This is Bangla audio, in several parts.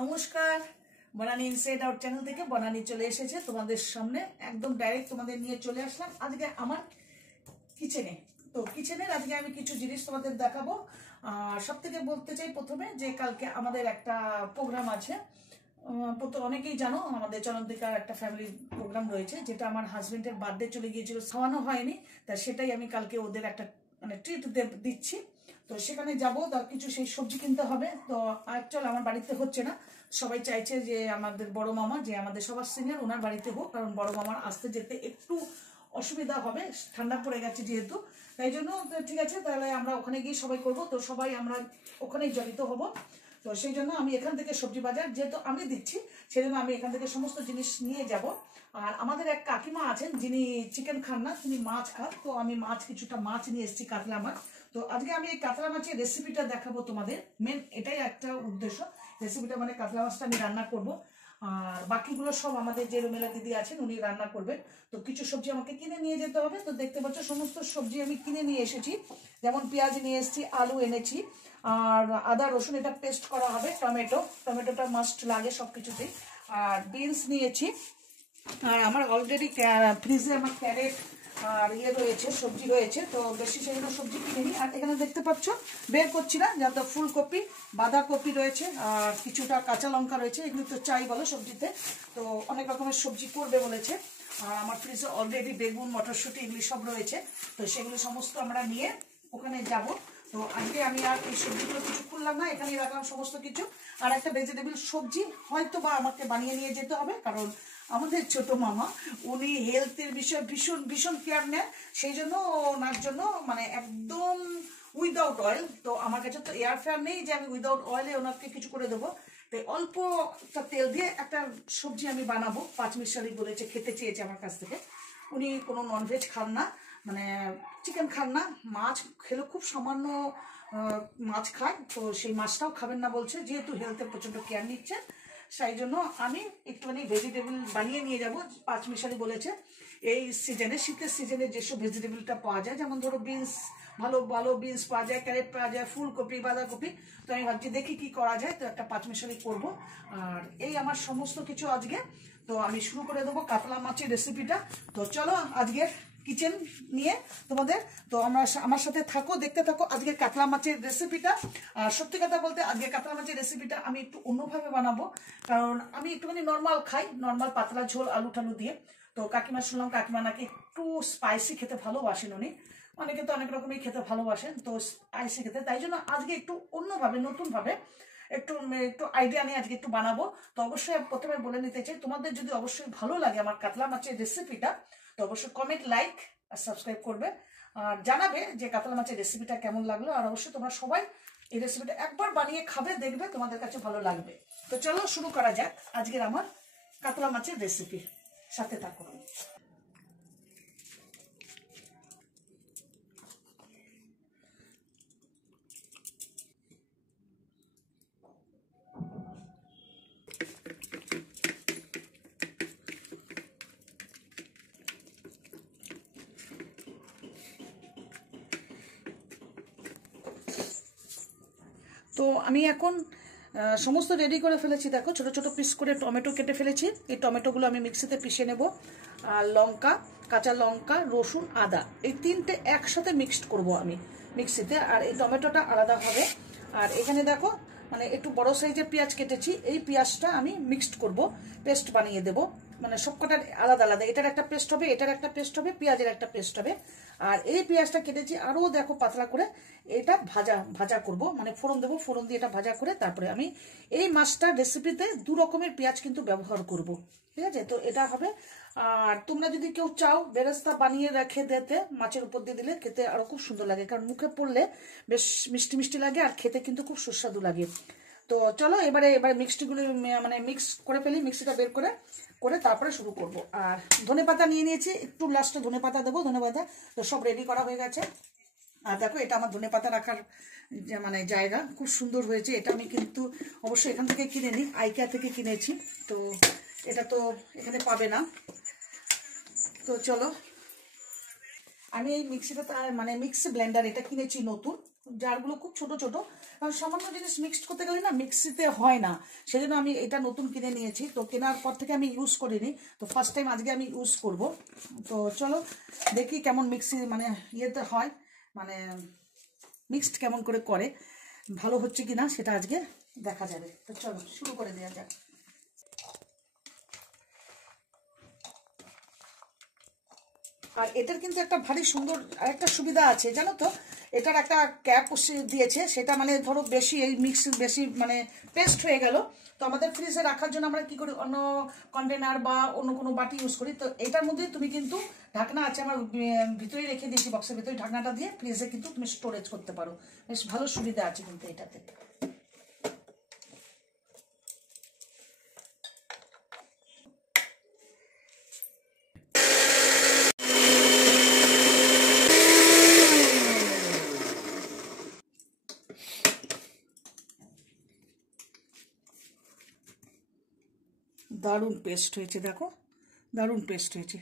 নমস্কার, বনানী ইনসাইড আউট চ্যানেল থেকে বনানী চলে এসেছে তোমাদের সামনে। একদম ডাইরেক্ট তোমাদের নিয়ে চলে আসলাম আজকে আমার কিচেনে। তো কিচেনের আজকে আমি কিছু জিনিস তোমাদের দেখাবো। আর সব থেকে বলতে চাই প্রথমে যে কালকে আমাদের একটা প্রোগ্রাম আছে। অনেকেই জানো আমাদের চলন্তিকার একটা ফ্যামিলি প্রোগ্রাম রয়েছে, যেটা আমার হাজবেন্ডের বার্থডে চলে গিয়েছিল, খাওয়ানো হয়নি। তা সেটাই আমি কালকে ওদের একটা ট্রিট দিচ্ছি। তো সেখানে যাবো, তার কিছু সেই সবজি কিনতে হবে। তো অ্যাকচুয়ালি আমার বাড়িতে হচ্ছে না, সবাই চাইছে যে আমাদের বড় মামা, যে আমাদের সবার সিনিয়র, ওনার বাড়িতে হোক, কারণ বড় মামার আসতে যেতে একটু অসুবিধা হবে, ঠান্ডা পড়ে গেছে যেহেতু। তাই জন্য ঠিক আছে, তাহলে আমরা ওখানে গিয়ে সবাই করব। তো সবাই আমরা ওখানেই জড়িত হব। তো সেই জন্য আমি এখান থেকে সবজি বাজার যেহেতু আমি দিচ্ছি, সেই জন্য আমি এখান থেকে সমস্ত জিনিস নিয়ে যাব। আর আমাদের এক কাকিমা আছেন যিনি চিকেন খান না, তিনি মাছ খান। তো আমি কিছুটা মাছ নিয়ে এসেছি, কাতলা মাছ। তো আজকে আমি এই কাতলা মাছের রেসিপিটা দেখাবো তোমাদের। মেন এটাই একটা উদ্দেশ্য, রেসিপিটা মানে কাতলা মাছটা আমি রান্না করব। আর বাকিগুলো সব আমাদের যে রুমেলা দিদি আছেন উনি রান্না করবেন। তো কিছু সবজি আমাকে কিনে নিয়ে যেতে হবে। তো দেখতে পাচ্ছ সমস্ত সবজি আমি কিনে নিয়ে এসেছি। যেমন পেঁয়াজ নিয়ে এসেছি, আলু এনেছি, আর আদা রসুন এটা পেস্ট করা হবে, টমেটোটা মাস্ট লাগে সব কিছুতেই। আর বিনস নিয়েছি। আর আমার অলরেডি ফ্রিজে আমার ক্যারেট আর রয়েছে, সবজি রয়েছে। তো বেশি সেগুলো সবজি কিনে নিই। আর এখানে দেখতে পাচ্ছ, বের করছি না, যাতে ফুলকপি, বাঁধাকপি রয়েছে, আর কিছুটা কাঁচা লঙ্কা রয়েছে। এগুলো তো চাই বলো সবজিতে, তো অনেক রকমের সবজি করবে বলেছে। আর আমার ফ্রিজে অলরেডি বেগুন, মটরশুঁটি এগুলি সব রয়েছে। তো সেগুলো সমস্ত আমরা নিয়ে ওখানে যাব। তো আজকে আমি আর এই সবজিগুলো কিছু খুললাম না, এখানেই রাখলাম সমস্ত কিছু। আর একটা ভেজিটেবল সবজি হয়তো বা আমাকে বানিয়ে নিয়ে যেতে হবে, কারণ আমাদের ছোট মামা উনি হেলথের বিষয়ে ভীষণ ভীষণ কেয়ার নেন। সেই জন্য ওনার জন্য একদম উইদাউট অয়েল। তো আমার কাছে তো এয়ার ফ্রায়ার নেই যে আমি উইদাউট অয়েলে ওনাকে কিছু করে দেবো। তাই অল্প একটা তেল দিয়ে একটা সবজি আমি বানাবো। পাঁচমিশালি বলেছে, খেতে চেয়েছে আমার কাছ থেকে। উনি কোনো ননভেজ খান না, চিকেন খান না, মাছ খেলেও খুব সামান্য মাছ খায়। তো সেই মাছটাও খাবেন না বলছে, যেহেতু হেলথের প্রচণ্ড কেয়ার নিচ্ছে। সেই জন্য আমি একটুখানি ভেজিটেবল বানিয়ে নিয়ে যাব। পাঁচমিশালি বলেছে এই সিজনে, শীতের সিজনে যেসব ভেজিটেবলটা পাওয়া যায়, যেমন ধরো বিনস, ভালো ভালো বিনস পাওয়া যায়, ক্যারেট পাওয়া যায়, ফুলকপি, বাঁধাকপি। তো আমি ভাবছি দেখি কি করা যায়। তো একটা পাঁচমিশালি করব। আর এই আমার সমস্ত কিছু আজকে। তো আমি শুরু করে দেবো কাতলা মাছের রেসিপিটা। তো চলো আজকের কিচেন নিয়ে তোমাদের, তো আমার সাথে থাকো, দেখতে থাকো আজকের কাতলা মাছের রেসিপিটা। আর সত্যি কথা বলতে আজকে কাতলা মাছের রেসিপিটা আমি একটু অন্যভাবে বানাবো, কারণ আমি একটুখানি নর্মাল খাই, নর্মাল পাতলা ঝোল আলু টালু দিয়ে। তো কাকিমা শুনলাম, কাকিমা নাকি একটু স্পাইসি খেতে ভালোবাসেন উনি। অনেকে তো অনেক রকমই খেতে ভালোবাসেন, তো স্পাইসি খেতে। তাই জন্য আজকে একটু অন্যভাবে, নতুনভাবে একটু একটু আইডিয়া নিয়ে আজকে একটু বানাবো। তো অবশ্যই প্রথমে বলে নিতে চাই, তোমাদের যদি অবশ্যই ভালো লাগে আমার কাতলা মাছের রেসিপিটা, তো অবশ্যই কমেন্ট, লাইক আর সাবস্ক্রাইব করবে। আর জানাবে যে কাতলা মাছের রেসিপিটা কেমন লাগলো। আর অবশ্যই তোমরা সবাই এই রেসিপিটা একবার বানিয়ে খাবে, দেখবে তোমাদের কাছে ভালো লাগবে। তো চলো শুরু করা যাক আজকের আমার কাতলা মাছের রেসিপি, সাথে থাকো। তো আমি এখন সমস্ত রেডি করে ফেলেছি। দেখো ছোট ছোট পিস করে টমেটো কেটে ফেলেছি। এই টমেটোগুলো আমি মিক্সিতে পিষে নেব। আর লঙ্কা, কাঁচা লঙ্কা, রসুন, আদা, এই তিনটে একসাথে মিক্সড করব আমি মিক্সিতে। আর এই টমেটোটা আলাদা হবে। আর এখানে দেখো একটু বড় সাইজের পেঁয়াজ কেটেছি, এই পেঁয়াজটা আমি মিক্সড করব, পেস্ট বানিয়ে দেব। সবকটার আলাদা আলাদা, এটার একটা পেস্ট হবে, এটার একটা পেস্ট হবে, পেঁয়াজের একটা পেস্ট হবে। আর এই পেঁয়াজটা কেটেছি আরও দেখো পাতলা করে, এটা ভাজা ভাজা করব, ফোড়ন দেবো, ফোড়ন দিয়ে এটা ভাজা করে তারপরে আমি এই মাছটার রেসিপিতে 2 রকমের পেঁয়াজ কিন্তু ব্যবহার করব। ঠিক আছে, তো এটা হবে। আর তোমরা যদি কেউ চাও বেরেস্তা বানিয়ে রেখে দিতে, মাছের উপর দিয়ে দিলে খেতে আরো খুব সুন্দর লাগে, কারণ মুখে পড়লে বেশ মিষ্টি মিষ্টি লাগে, আর খেতে কিন্তু খুব সুস্বাদু লাগে। তো চলো এবারে মিক্সটিগুলো মিক্স করে ফেলি, মিক্সিটা বের করে করে তারপরে শুরু করব। আর ধনেপাতা নিয়ে নিয়েছি, একটু লাস্টে ধনেপাতা দেবো, ধনেপাতা। তো সব রেডি করা হয়ে গেছে। আর দেখো এটা আমার ধনেপাতা রাখার জায়গা, খুব সুন্দর হয়েছে। এটা আমি কিন্তু অবশ্যই এখান থেকে কিনে নিই, আইকিয়া থেকে কিনেছি। তো এটা তো এখানে পাবে না। তো চলো আমি এই মিক্সিটা মিক্সি ব্লেন্ডার এটা কিনেছি নতুন, জারগুলো খুব ছোট ছোট, কারণ সামান্য জিনিস মিক্সড করতে গেলে না মিক্সিতে হয় না, সেজন্য আমি এটা নতুন কিনে নিয়েছি। তো কেনার পর থেকে আমি ইউজ করিনি, তো ফার্স্ট টাইম আজকে আমি ইউজ করব। তো চলো দেখি কেমন মিক্সি মানে ইয়েতে হয়, মানে মিক্সড কেমন করে ভালো হচ্ছে কি না সেটা আজকে দেখা যাবে। তো চলো শুরু করে দেওয়া যাক। আর এটার কিন্তু একটা ভারী সুন্দর আরেকটা সুবিধা আছে জানো তো, এটার একটা ক্যাপ দিয়েছে, সেটা মানে ধরো বেশি এই মিক্স বেশি মানে পেস্ট হয়ে গেল, তো আমাদের ফ্রিজে রাখার জন্য আমরা কি করি, অন্য কন্টেনার বা অন্য কোনো বাটি ইউজ করি। তো এটার মধ্যে তুমি কিন্তু ঢাকনা আছে আমার ভিতরেই রেখে দিয়েছি, বক্সের ভিতরে ঢাকনাটা দিয়ে ফ্রিজে কিন্তু তুমি স্টোরেজ করতে পারো, বেশ ভালো সুবিধা আছে কিন্তু এটাতে। দারুণ পেস্ট হয়েছে, দেখো দারুণ পেস্ট হয়েছে।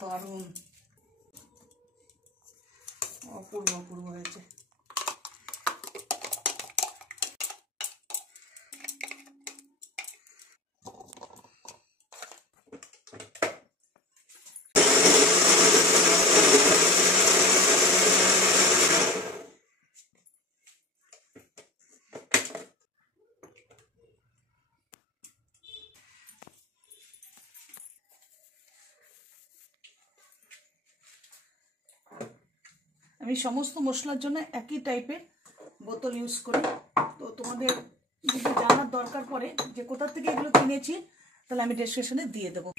দারুণ অপূর্ব হয়েছে। আমি সমস্ত মশলার জন্য একই টাইপের বোতল ইউজ করি। তো তোমাদের যদি জানার দরকার পড়ে যে কোথা থেকে এগুলো কিনেছি, তাহলে আমি ডেসক্রিপশনে দিয়ে দেবো।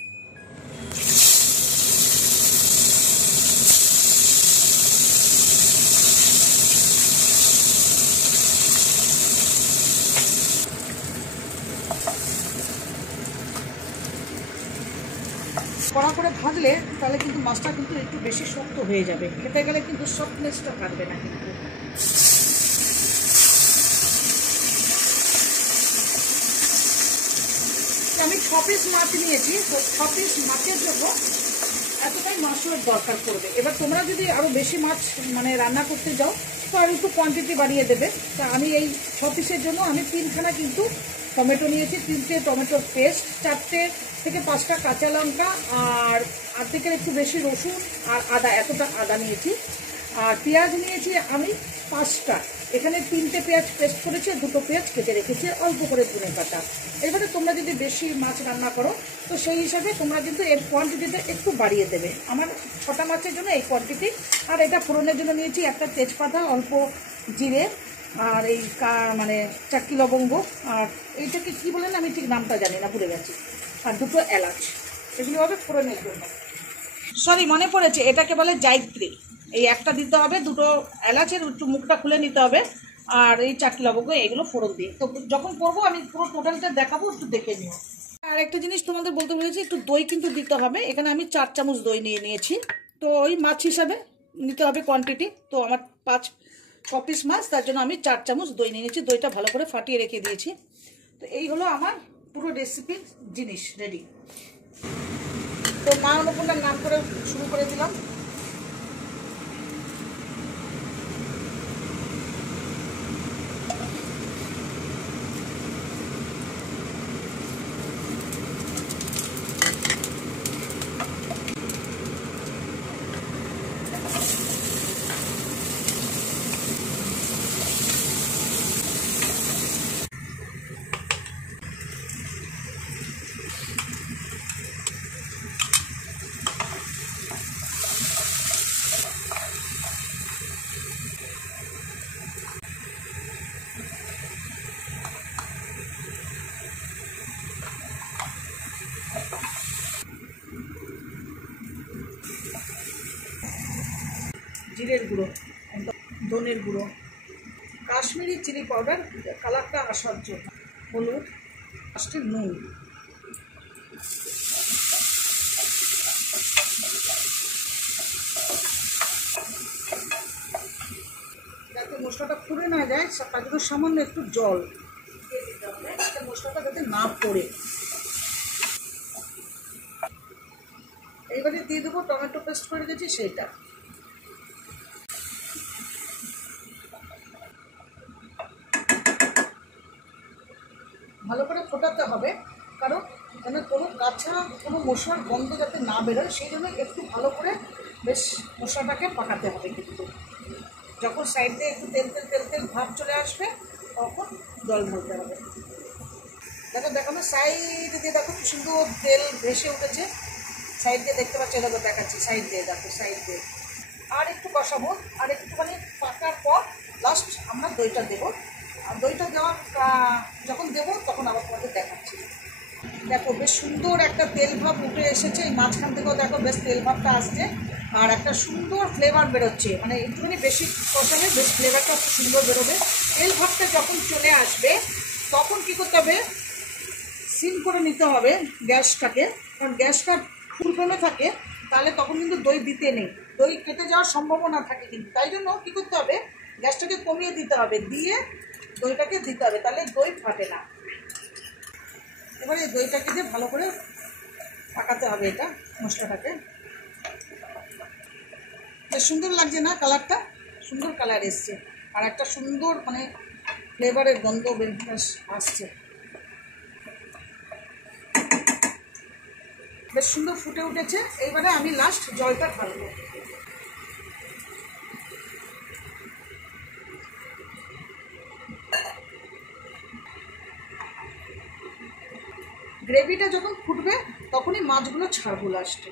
কড়া করে ভাজলে তাহলে কিন্তু মাছটা কিন্তু একটু বেশি শক্ত হয়ে যাবে, খেতে গেলে কিন্তু সফটনেসটা থাকবে না কিন্তু। আমি 6 পিস মাছ নিয়েছি, তো 6 পিস মাছের জন্য এতটাই মাছের দরকার পড়বে। এবার তোমরা যদি আরও বেশি মাছ মানে রান্না করতে যাও তো আর একটু কোয়ান্টিটি বাড়িয়ে দেবে। তা আমি এই 6 পিসের জন্য আমি 3খানা কিন্তু টমেটো নিয়েছি, 3টে টমেটোর পেস্ট, 4টে থেকে 5টা কাঁচা লঙ্কা, আর আর্ধেকের একটু বেশি রসুন আর আদা, এতটা আদা নিয়েছি। আর পেঁয়াজ নিয়েছি আমি 5টা, এখানে 3টে পেঁয়াজ পেস্ট করেছি, 2টো পেঁয়াজ কেটে রেখেছি, অল্প করে ধনে পাতা। এবারে তোমরা যদি বেশি মাছ রান্না করো তো সেই হিসাবে তোমরা কিন্তু এর কোয়ান্টিটিটা একটু বাড়িয়ে দেবে। আমার 6টা মাছের জন্য এই কোয়ান্টিটি। আর এটা ফোড়নের জন্য নিয়েছি একটা তেজপাতা, অল্প জিরে, আর এই মানে চাক্কি লবঙ্গ, আর এইটাকে কি বলেন আমি ঠিক নামটা জানি না, ভুলে গেছি, আর 2টো এলাচ। এগুলো হবে ফোড়নের জন্য। সরি মনে পড়েছে, এটাকে বলে জায়ত্রী। এই একটা দিতে হবে, 2টো এলাচের একটু মুখটা খুলে নিতে হবে, আর এই চারটি লবঙ্গ এগুলো ফোড়ন দিয়ে। তো যখন করবো আমি পুরো টোটালটা দেখাবো, একটু দেখে নিও। আর একটা জিনিস তোমাদের বলতে বলেছি, একটু দই কিন্তু দিতে হবে। এখানে আমি 4 চামচ দই নিয়ে নিয়েছি, তো ওই মাছ হিসাবে নিতে হবে কোয়ান্টিটি। তো আমার 6 পিস মাছ, তার জন্য আমি 4 চামচ দই নিয়ে নিয়েছি, দইটা ভালো করে ফাটিয়ে রেখে দিয়েছি। তো এই হলো আমার পুরো রেসিপির জিনিস রেডি। তো মা অন্নপূর্ণার নাম করে শুরু করে দিলাম। জিরের গুঁড়ো, ধনের গুঁড়ো, কাশ্মীরি চিলি পাউডার কালারটা আসার জন্য, হলুদ, লাস্টে নুন। যাতে মশলাটা পুড়ে না যায় তার জন্য সামান্য একটু জল দিয়ে দিতে হবে, যাতে মশলাটা যাতে না পড়ে। এইবারে দিয়ে দেবো টমেটো পেস্ট করে রেখেছি সেইটা। ভালো করে ফোটাতে হবে, কারণ মানে কোনো কাঁচা কোনো মশলার গন্ধ যাতে না বেরোয় সেই জন্য একটু ভালো করে বেশ মশলাটাকে পাকাতে হবে। কিন্তু যখন সাইড দিয়ে একটু তেল তেল তেল তেল ভাব চলে আসবে তখন জল ঢালতে হবে। দেখো দেখানো সাইড দিয়ে দেখো কি সুন্দর তেল ভেসে উঠেছে, সাইড দিয়ে দেখতে পাচ্ছি, দেখো দেখাচ্ছি সাইড দিয়ে, দেখো সাইড দিয়ে। আর একটু কষাবো, আর একটুখানি পাকার পর লাস্ট আমরা দইটা দেবো। আর দইটা দেওয়ার যখন দেবো তখন আবার তোমাদের দেখাচ্ছি। দেখো বেশ সুন্দর একটা তেল ভাব উঠে এসেছে, এই মাঝখান থেকেও দেখো বেশ তেল ভাবটা আসছে, আর একটা সুন্দর ফ্লেভার বেরোচ্ছে। মানে একটুখানি বেশি কষালে বেশ ফ্লেভারটা খুব সুন্দর বেরোবে। তেল ভাবটা যখন চলে আসবে তখন কী করতে হবে, সিম করে নিতে হবে গ্যাসটাকে, কারণ গ্যাসটা ফুল ফ্লেমে থাকে তাহলে তখন কিন্তু দই দিতে নেই, দই কেটে যাওয়ার সম্ভাবনা থাকে কিন্তু। তাই জন্য কী করতে হবে, গ্যাসটাকে কমিয়ে দিতে হবে, দিয়ে দইটাকে দিতে হবে, তাহলে দই ফাটে না। এবারে দইটাকে দিয়ে ভালো করে পাকাতে হবে এটা মশলাটাকে। বেশ সুন্দর লাগছে না কালারটা, সুন্দর কালার এসছে, আর একটা সুন্দর মানে ফ্লেভারের গন্ধ বেশ আসছে, বেশ সুন্দর ফুটে উঠেছে। এইবারে আমি লাস্ট জলটা ঢালবো। গ্রেভিটা যখন ফুটবে তখনই মাছগুলো ছাড়বো লাস্টে।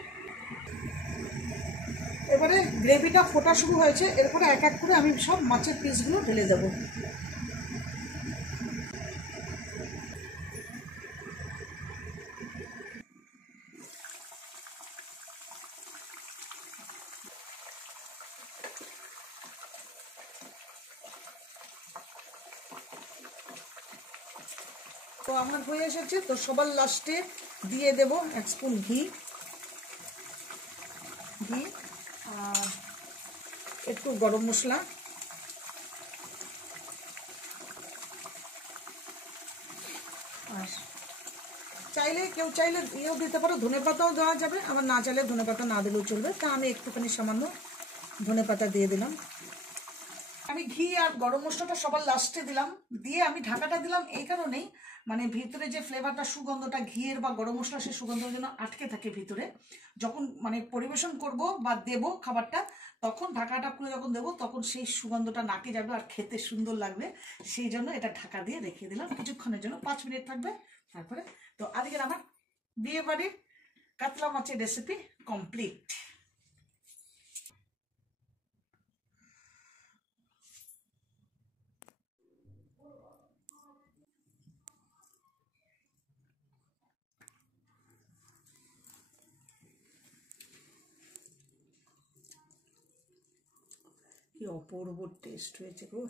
এবারে গ্রেভিটা ফোটা শুরু হয়েছে, এরপরে এক এক করে আমি সব মাছের পিসগুলো ঢেলে দেবো। তো আমার হয়ে এসেছে, তো সবার লাস্টে দিয়ে দেব 1 স্পুন ঘি, আর একটু গরম মশলা, আর চাইলে কেউ চাইলে ইয়েও দিতে পারো, ধনেপাতাও দেওয়া যাবে, আবার না চাইলে ধনেপাতা না দিলেও চলবে। তা আমি একটুখানি সামান্য ধনেপাতা দিয়ে দিলাম। আমি ঘি আর গরম মশলাটা সবার লাস্টে দিলাম, দিয়ে আমি ঢাকাটা দিলাম এই কারণেই, মানে ভিতরে যে ফ্লেভারটা সুগন্ধটা ঘিয়ের বা গরম মশলা সেই সুগন্ধের জন্য আটকে থাকে ভিতরে। যখন মানে পরিবেশন করব বা দেব খাবারটা, তখন ঢাকাটা খুলে যখন দেবো তখন সেই সুগন্ধটা নাকে যাবে আর খেতে সুন্দর লাগবে। সেই জন্য এটা ঢাকা দিয়ে রেখে দিলাম কিছুক্ষণের জন্য, 5 মিনিট থাকবে তারপরে। তো আজকের আমার বিয়ে বাড়ির কাতলা মাছের রেসিপি কমপ্লিট। কি অপূর্ব টেস্ট হয়েছে গো।